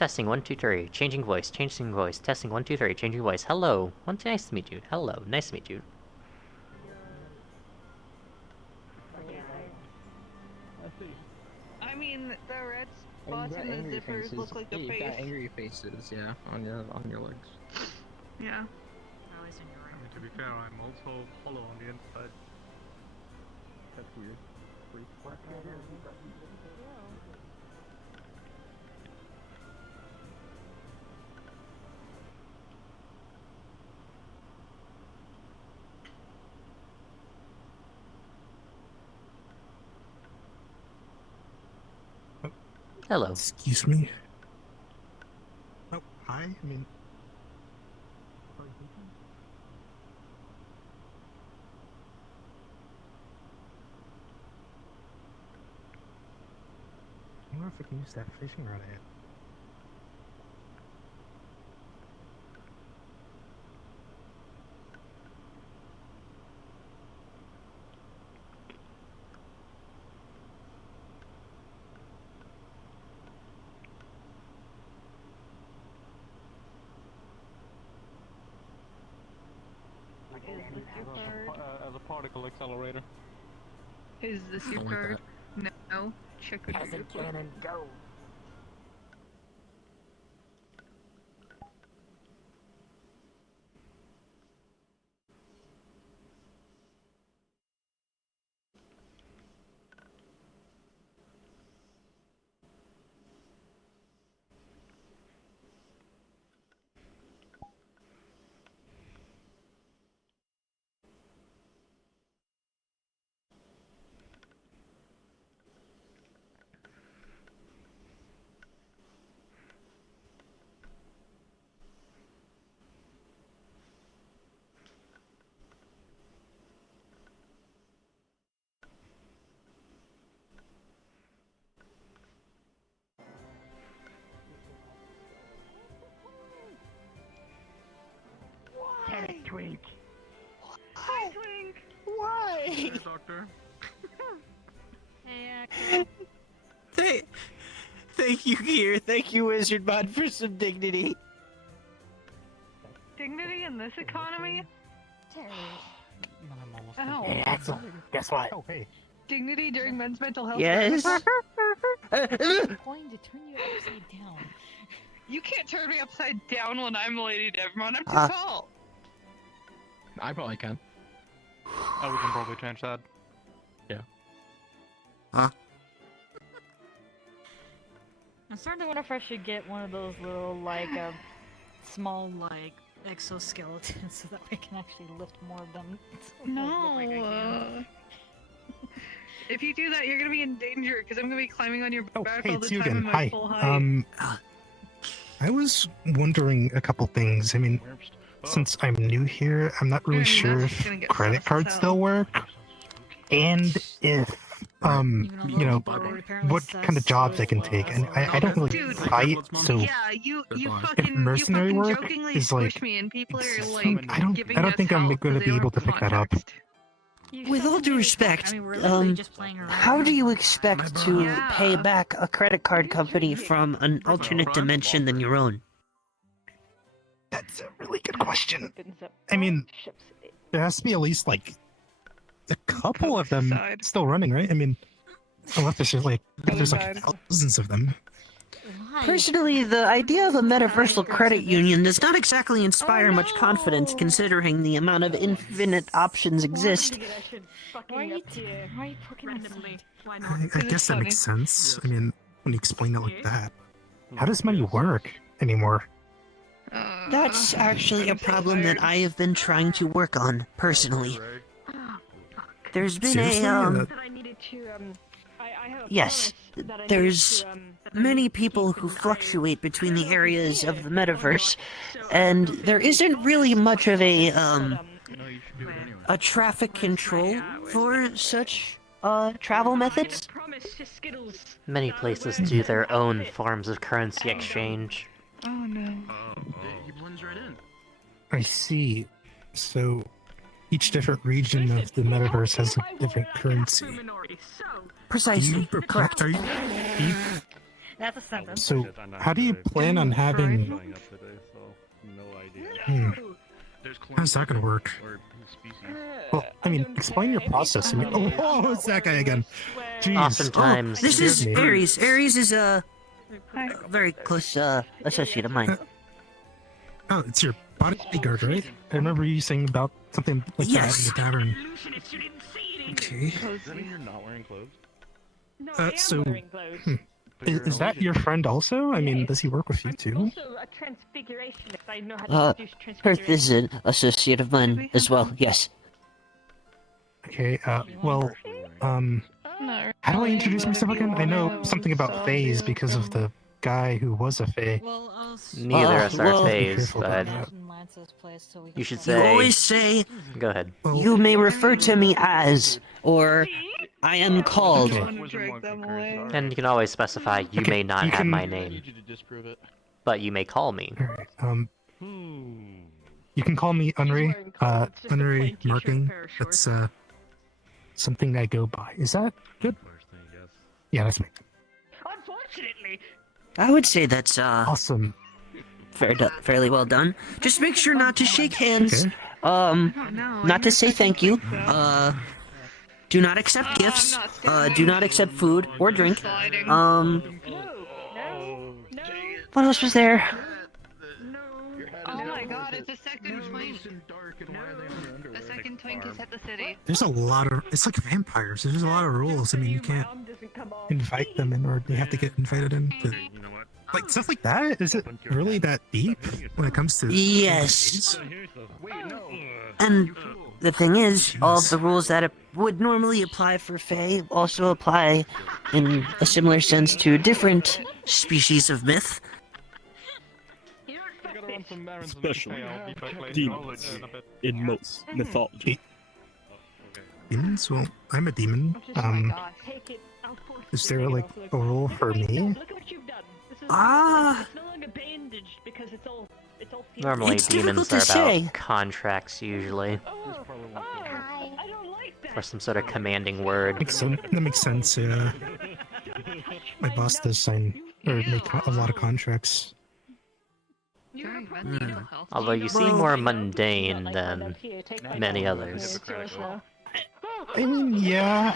Testing 1 2 3. Changing voice. Changing voice. Testing 1 2 3. Changing voice. Hello. Nice to meet you. Hello. Nice to meet you. I mean, the red spots and the zippers faces. look like the You've face. got angry faces, yeah, on your legs. Yeah. At least in your ring. I mean, to be fair, I'm also hollow on the inside. That's weird. Hello. Excuse me? Oh, hi? I mean... I wonder if I can use that fishing rod I had. As a particle accelerator. Is this your Don't like card? No. Check with your Cannon, go! Twink. Hi, Twink! Why? Hey, doctor. Hey, Axel. Thank you, Gear. Thank you, Wizard Mod, for some dignity. Dignity in this economy? I'm almost Ow. Hey, Axel. Guess what? Oh, hey. Dignity during men's mental health. Yes. I'm going to turn you upside down. You can't turn me upside down when I'm Lady Devmon. I'm too tall. I probably can. Oh, we can probably change that. I'm starting to wonder if I should get one of those little, like, small, like, exoskeletons so that we can actually lift more of them. So it doesn't look like I can. If you do that, you're gonna be in danger because I'm gonna be climbing on your Oh, back hey, all the it's you time again. in my Hi. full height. I was wondering a couple things. I mean, since I'm new here, I'm not really sure That's if gonna get credit fast cards as still hell. work, and if, Even though you those know, people are apparently what kind of sus, jobs so I can it's take. And I also- don't really Dude, fight, so Yeah, you Goodbye. fucking mercenary you work fucking jokingly is, squish like, me and people are existing, like giving I don't us think I'm hell going to 'cause be they able don't to pick that up. context. You With shouldn't all due really respect, I mean, we're literally just playing around. how do you expect to Yeah. pay back a credit card company from an alternate dimension than your own? That's a really good question. I mean, there has to be at least, like, a couple of them Side. still running, right? I mean, unless there's just, like, if there's like Other side. thousands of them. Why? Personally, the idea of a metaversal credit union does not exactly inspire much no. confidence considering the amount of infinite options exist. Why are you poking my side? Why I guess that makes sense. I mean, when you explain it like that. How does money work anymore? That's actually a problem that I have been trying to work on, personally. There's been Seriously? Yes, there's many people who fluctuate between the areas of the metaverse, and there isn't really much of a traffic control for such travel methods. Many places do their own forms of currency exchange. Oh no. He blends right in. I see. So, each different region of the metaverse has a different currency. Precisely, correct. That's a sentence. So, how do you plan on having... Showing up today, so no idea. How's that gonna work? Well, I mean, explain your process. I mean, oh, it's that guy again. Jeez. Oftentimes, This is me. Aries. Aries is a very close associate of mine. Oh, it's your bodyguard, right? I remember you saying about something like that in the tavern. Okay. Does that mean you're not wearing clothes? No, Uh, I am so- wearing clothes. Is that your friend also? I mean, does he work with you too? Also a transfigurationist. I know how to Uh, produce Hearthe transfiguration. is an associate of mine as well, yes. Okay, well, No. how do I introduce myself again? I know something about Fays because of the guy who was a Fae. Well, neither of us are well- phased, Be careful about but that. you should You say... always say, Go ahead. Well, you may refer to me as, or I am called. Okay. Want to drag them away. And you can always specify you Okay, may not you have can- my I name, need you to disprove it. but you may call me. alright, you can call me Unri. Unri marking. That's, something I go by. Is that good? Yeah, that's me. Unfortunately, I would say that's Awesome. fairly well done. Just make sure not to shake hands. Okay. Not to say thank you. Do not accept gifts. Do not accept food or drink. What else was there? oh my god, it's a second twink. The second twink has hit the city. There's a lot of... It's like vampires. There's a lot of rules. I mean, you can't invite them in, or they have to get invited in. But, like, stuff like that? Is it really that deep when it comes to... Yes. And the thing is, all of the rules that would normally apply for Fae also apply in a similar sense to different species of myth. Especially demons in most mythology. Demons? Well, I'm a demon. Is there, like, a rule for me? Look at what you've done. This is Ah. it's no longer bandaged because it's all Normally, It's demons difficult are to about say. contracts, usually, I don't like that. or some sort of commanding word. That makes sense, yeah. My boss does sign, or make a lot of contracts. Although you seem more mundane than many others. I mean, yeah,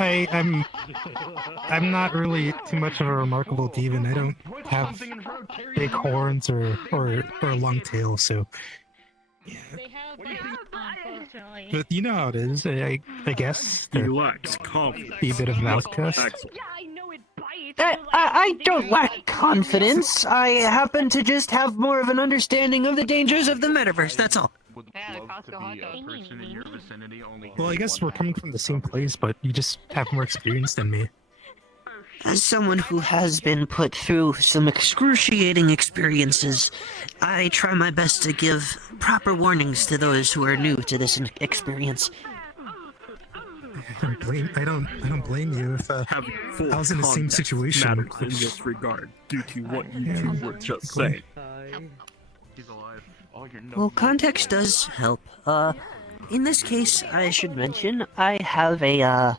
I'm not really too much of a remarkable demon. I don't have big horns or a long tail, so yeah. But you know how it is. I guess He there lacks confidence. be a bit of mouthcast. Excellent. Yeah, I know it bites. I don't lack confidence. I happen to just have more of an understanding of the dangers of the metaverse, that's all. Yeah, the Costco hot dog. Well, I guess we're coming from the same place, but you just have more experience than me. As someone who has been put through some excruciating experiences, I try my best to give proper warnings to those who are new to this experience. I don't blame you if Having full I was in the same context situation. matters in this regard, due to what you two were just saying. Well, context does help. In this case, I should mention, I have a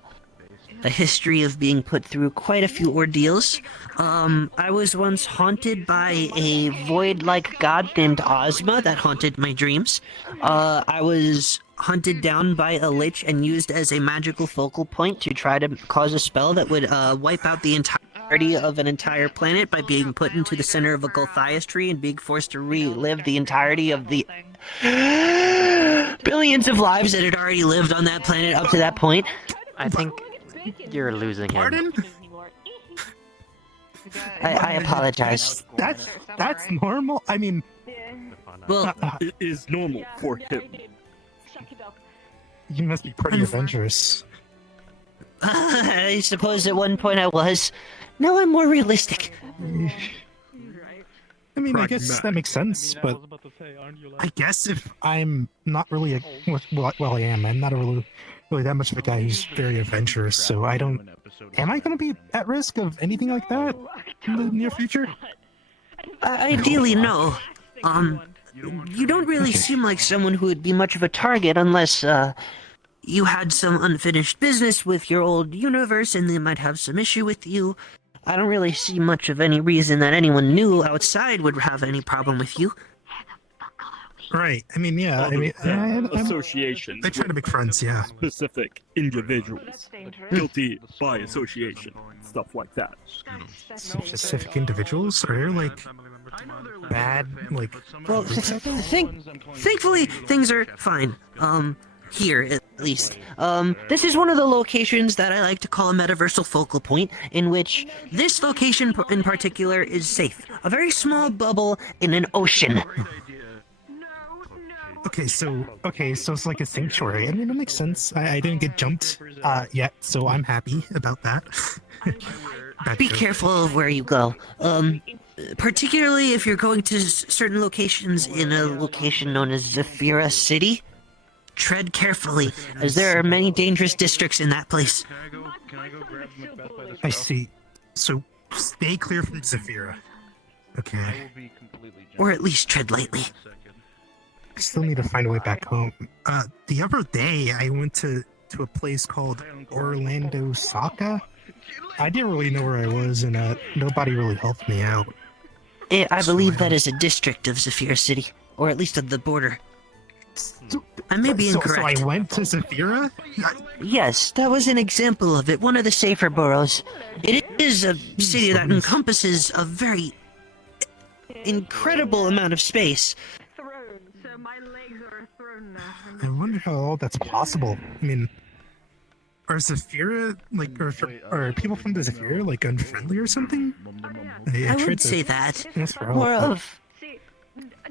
history of being put through quite a few ordeals. I was once haunted by a void-like god named Ozma that haunted my dreams. I was hunted down by a lich and used as a magical focal point to try to cause a spell that would wipe out the entirety of an entire planet by being put into the center of a Golthias tree and being forced to relive the entirety of the billions of lives that had already lived on that planet up to that point. I think you're losing him. Pardon? I apologize. That's normal. I mean, Well, It is normal for him. you must be pretty adventurous. I suppose at one point I was. Now I'm more realistic. I mean, I guess that makes sense, but I guess if I'm not really well, I am. I'm not really that much of a guy who's very adventurous, so I don't. Am I going to be at risk of anything like that in the near future? Ideally, no. You don't really seem like someone who would be much of a target unless, you had some unfinished business with your old universe and they might have some issue with you. I don't really see much of any reason that anyone new outside would have any problem with you. Right. I mean, yeah. I mean, Association. they try to make friends. Yeah. Specific individuals. Guilty by association. Stuff like that. Specific individuals? Are there like bad like? Well, thankfully, things are fine. Here, at least. This is one of the locations that I like to call a metaversal focal point, in which this location in particular is safe. A very small bubble in an ocean. Okay, so it's like a sanctuary. I mean, it makes sense. I didn't get jumped yet, so I'm happy about that. Be careful of where you go. Particularly if you're going to certain locations in a location known as Zafira City. Tread carefully, as there are many dangerous districts in that place. Can I go grab Macbeth by the I scruff? see. So stay clear from Zafira. Okay. I will be completely Or at least tread lightly. I still need to find a way back home. The other day I went to a place called Orlando Saka. I didn't really know where I was, and nobody really helped me out. I believe that is a district of Zafira City, or at least at the border. I may be incorrect. So I went to Zafira? Yes, that was an example of it, one of the safer boroughs. It is a city that encompasses a very incredible amount of space. I wonder how all that's possible. I mean, are Zafira, like, are people from the Zafira, like, unfriendly or something? I would say that. That's for all, More of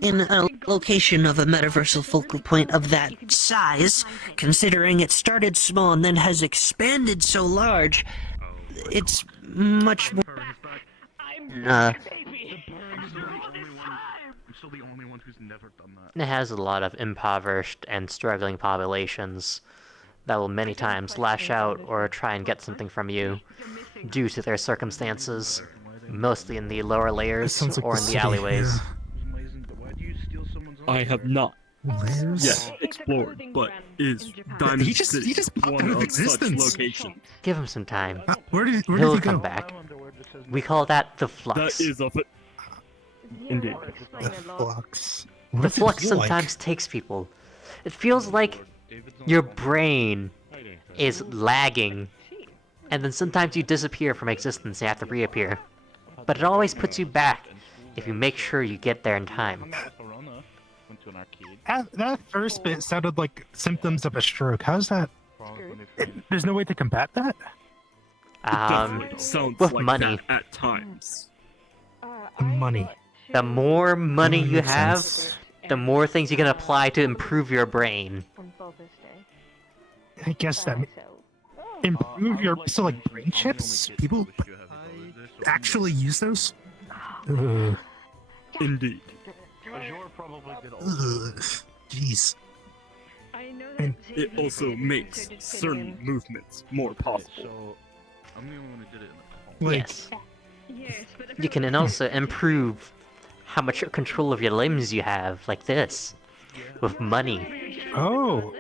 in a location of a metaversal focal point of that size, considering it started small and then has expanded so large, it's much more. It has a lot of impoverished and struggling populations that will many times lash out or try and get something from you due to their circumstances, mostly in the lower layers Like or in the city, alleyways. I have not Layers? yet explored, but is Diamond He just City popped one out of of existence. such locations? Give him some time. Where did He'll he come go? back. We call that the flux. That is of it. Indeed. The flux. What The does it flux feel like? sometimes takes people. It feels like your brain is lagging, and then sometimes you disappear from existence and you have to reappear. But it always puts you back if you make sure you get there in time. That first bit sounded like symptoms of a stroke. How's that? There's no way to combat that? Definitely sounds with like money. that at times. Money. The more money you makes have, sense. the more things you can apply to improve your brain. I guess that improve your like brain chips. People actually use those. Indeed. Jeez. And it also makes certain movements more possible. So, I'm the only one who did it in the hall. Yes. You can also improve how much control of your limbs you have, like this, with money. Oh.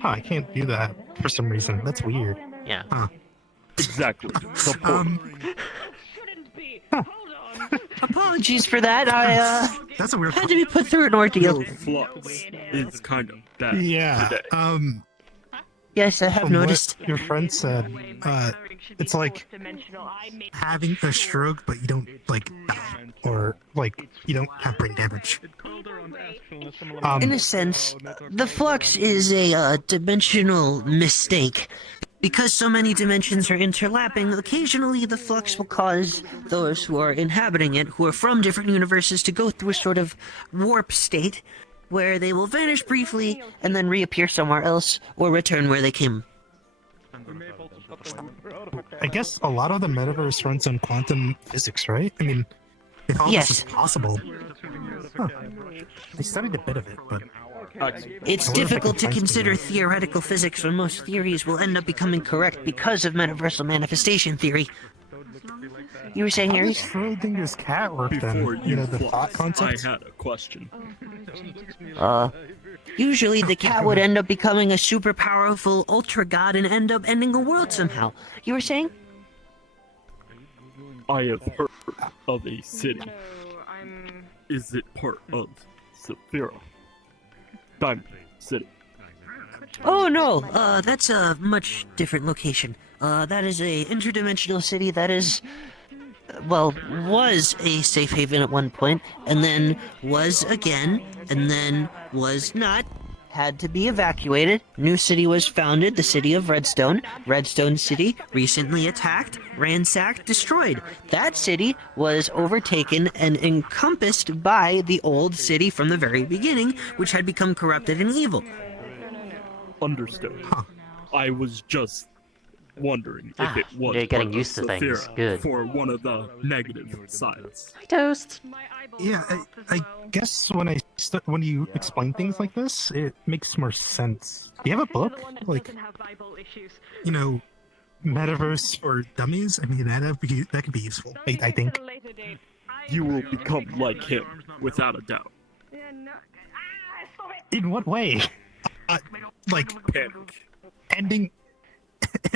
Huh, I can't do that for some reason. That's weird. Yeah. Huh. Exactly. The point. Apologies for that. I That's a weird. had to be put through an ordeal. Your flux is kind of bad Yeah. today. Yes, I have From what noticed. your friend said, it's like having a stroke, but you don't like die, or like you don't have brain damage. In a sense, the flux is a dimensional mistake. Because so many dimensions are interlapping, occasionally the flux will cause those who are inhabiting it, who are from different universes, to go through a sort of warp state, where they will vanish briefly and then reappear somewhere else, or return where they came. I guess a lot of the metaverse runs on quantum physics, right? I mean, if all Yes. this is possible. Huh. I studied a bit of it, but It's difficult to consider theoretical physics when most theories will end up becoming correct because of metaversal manifestation theory. You were saying, how does Aries? Schrodinger's cat work then? Before You know, the flux, thought concept? I had a question. Usually the cat would end up becoming a super powerful ultra god and end up ending the world somehow. You were saying? I have heard of a city. Is it part of Saphira? Diamond City. Oh no, that's a much different location. That is a interdimensional city that is, well, was a safe haven at one point, and then was again, and then was not. Had to be evacuated. New city was founded, the city of Redstone. Redstone City recently attacked, ransacked, destroyed. That city was overtaken and encompassed by the old city from the very beginning, which had become corrupted and evil. Understood. I was just wondering if it was you're getting part used of to things. Saphira Good. for one of the negative sides. Hi, Toast. Yeah, I guess when you explain things like this, it makes more sense. Do you have a book? Like, metaverse for dummies? I mean, that could be useful, I think. You will become like him, without a doubt. In what way? Like, Panic.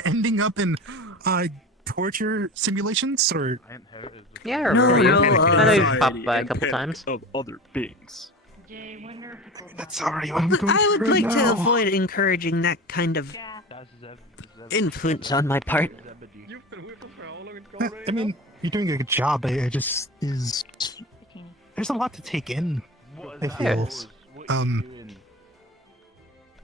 ending up in, torture simulations, or... Yeah, I remember you. I know you've popped by a and couple panic times. of other beings. That's already what I'm going I would through like right to now. avoid encouraging that kind of influence on my part. I mean, you're doing a good job. There's a lot to take in, I feel. Yes. I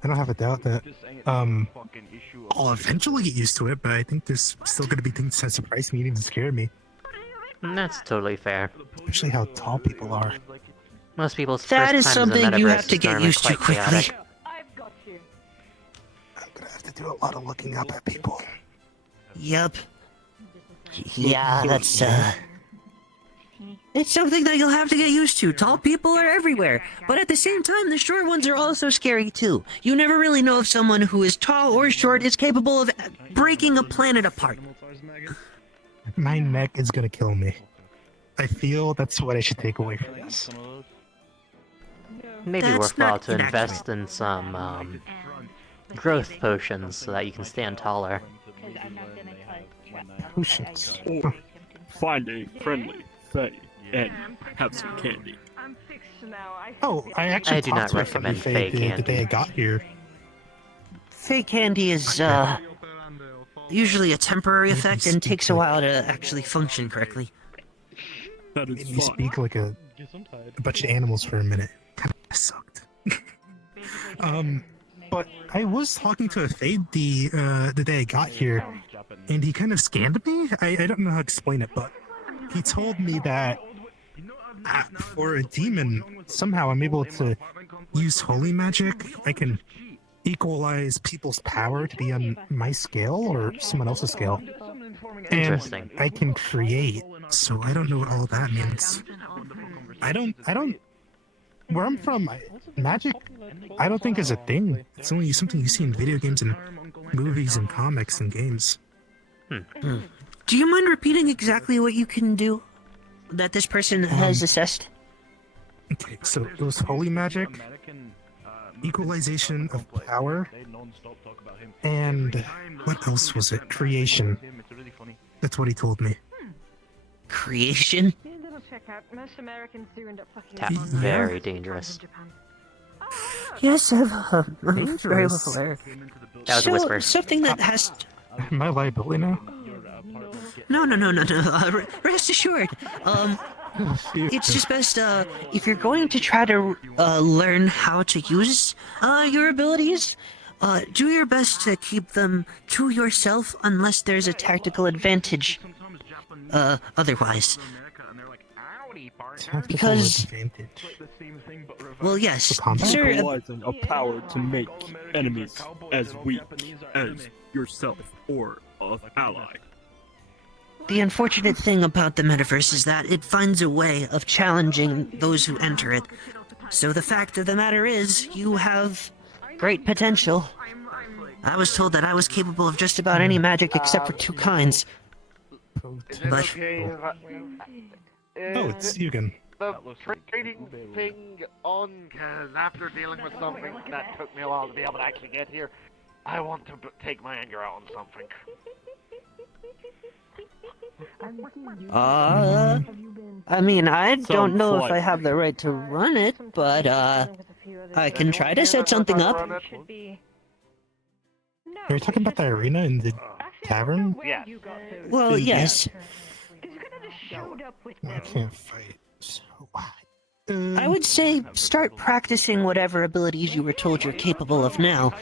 don't have a doubt that, I'll eventually get used to it, but I think there's still gonna be things that surprise me and even scare me. That's totally fair. Especially how tall people are. Most people's That is first times in the something you metaverse have to is get normally used to quite quickly. chaotic. I'm gonna have to do a lot of looking up at people. Yep. Yeah, that's, it's something that you'll have to get used to. Tall people are everywhere. But at the same time, the short ones are also scary too. You never really know if someone who is tall or short is capable of breaking a planet apart. My neck is gonna kill me. I feel that's what I should take away from this. Maybe That's worthwhile not to invest in some growth potions so that you can stand taller. Potions. Or find a friendly Fae and have some candy. Oh, I actually I do talked not to a friendly recommend Fae Fae the candy. day I got here. Fake candy is, usually a temporary effect and takes a while to actually function correctly. That Made is me fun. speak like a bunch of animals for a minute. Kind of sucked. But I was talking to a Fade the day I got here, and he kind of scanned me. I don't know how to explain it, but he told me that for a demon, somehow I'm able to use holy magic. I can equalize people's power to be on my scale or someone else's scale. Interesting. And I can create, so I don't know what all that means. I don't, where I'm from, magic, I don't think is a thing. It's only something you see in video games and movies and comics and games. Do you mind repeating exactly what you can do that this person has assessed? Okay, so it was holy magic, equalization of power, and what else was it? Creation. That's what he told me. Creation? Very dangerous. Yes, I'm very well aware. That was a whisper. Something that has... Am I liability now? No. Rest assured. It's just best, if you're going to try to, learn how to use, your abilities, do your best to keep them to yourself unless there's a tactical advantage, otherwise. Tactical Because- advantage. Well, yes, combat? sir, Utilizing a power to make enemies as weak as yourself or an ally. the unfortunate thing about the metaverse is that it finds a way of challenging those who enter it. So the fact of the matter is, you have great potential. I was told that I was capable of just about any magic except for two kinds. But Oh, it's Yugen. The trading thing on, because after dealing with something that took me a while to be able to actually get here, I want to take my anger out on something. I mean, I don't Sounds know if like- I have the right to run it, but, I can try to set something up. Are you talking about the arena in the tavern? Yes. Well, Indeed. yes. I can't fight. So I would say start practicing whatever abilities you were told you're capable of now,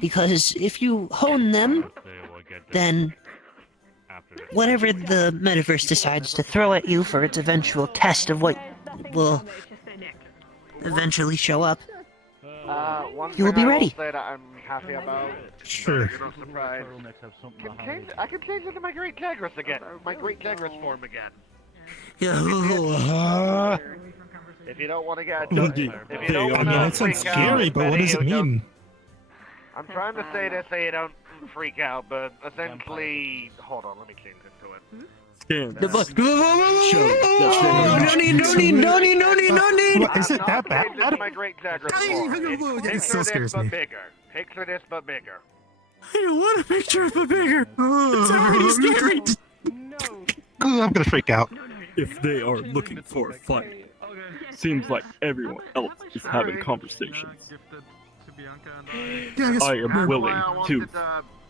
because if you hone them, then whatever the metaverse decides to throw at you for its eventual test of what will eventually show up, One you will thing be I ready. say that I'm happy about. Sure. You're not surprised. I can change into my Great Jagras again. My Great Jagras form again. If you don't want to get, Indeed. if you don't They are want I mean, to it sounds freak scary, out, but what does it mean? I'm trying to say this so you don't freak out, but essentially, hold on, let me change into it. Scan The book. show that No need! What, is it that I'm changing into bad? my Great Jagras form. It Picture still this, scares but me. bigger. Picture this, but bigger. I don't want a picture of a bigger. It's already scary. I'm gonna freak out. if they are looking for a fight. Seems like everyone else is having conversations. Yeah, I guess. I am willing to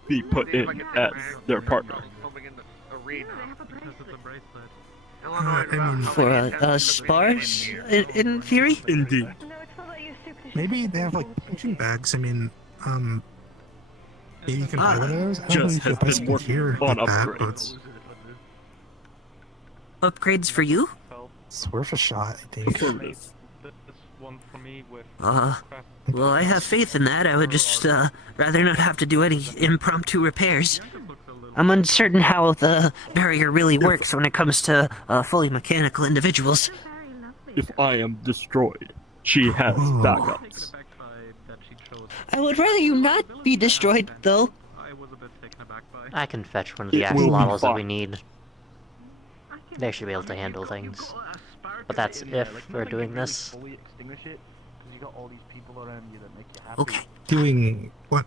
be put in as their partner. I mean, For spars in Fury? Indeed. maybe they have like punching bags. I mean, maybe you can buy one of those. I don't know Just if you has can buy been something working here on like that, but upgrades. Upgrades for you? it's worth a shot, I think. Affirmative. Well, I have faith in that. I would just, rather not have to do any impromptu repairs. I'm uncertain how the barrier really works when it comes to, fully mechanical individuals. If I am destroyed, she has backups. I would rather you not be destroyed, though. I can fetch one of the It will be axolotls that we fine. need. They should be able to handle things. But that's if we're doing this. Okay. Doing what?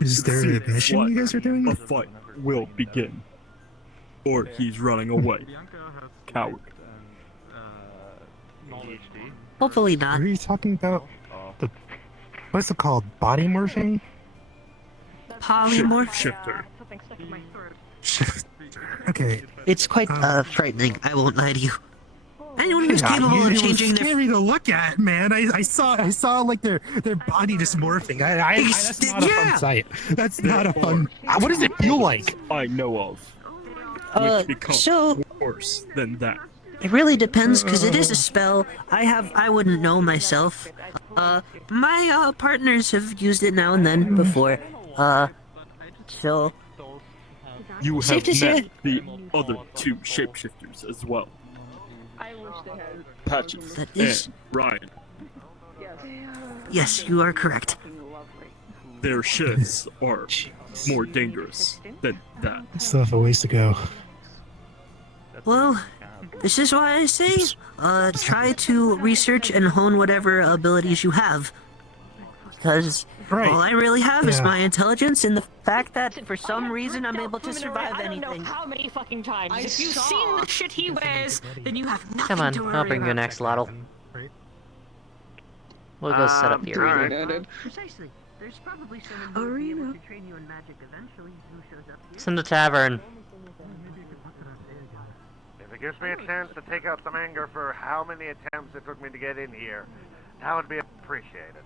Is there a Seems mission like you guys are doing? a fight will begin. Or he's running away. Coward. Hopefully not. Are you talking about the what's it called? Body morphing? Polymorph? Shifter. Okay. It's quite, frightening, I won't lie to you. Anyone who's Yeah, capable it of changing was their... scary to look at, man. I saw like their body just morphing. That's not a fun sight. That's not a fun. What does it feel like? I know of. Which becomes so... worse than that. It really depends, because it is a spell. I wouldn't know myself. My, partners have used it now and then before. So... You have Safe to met say- the other two shapeshifters as well. Patches That is- and Ryan. Yes, you are correct. Their shifts are more dangerous than that. Still have a ways to go. Well, this is why I say, try to research and hone whatever abilities you have. Because all I really have is Yeah. my intelligence and the fact that for some reason I'm able to survive I don't anything. know how many fucking times. If you've seen the shit he wears, then you have nothing Come on, to worry I'll bring you an about. axolotl. We'll go set up the arena. Precisely. There's probably someone who would be able to train you in magic eventually who shows up here. It's in the tavern. If it gives me a chance to take out some anger for how many attempts it took me to get in here, that would be appreciated.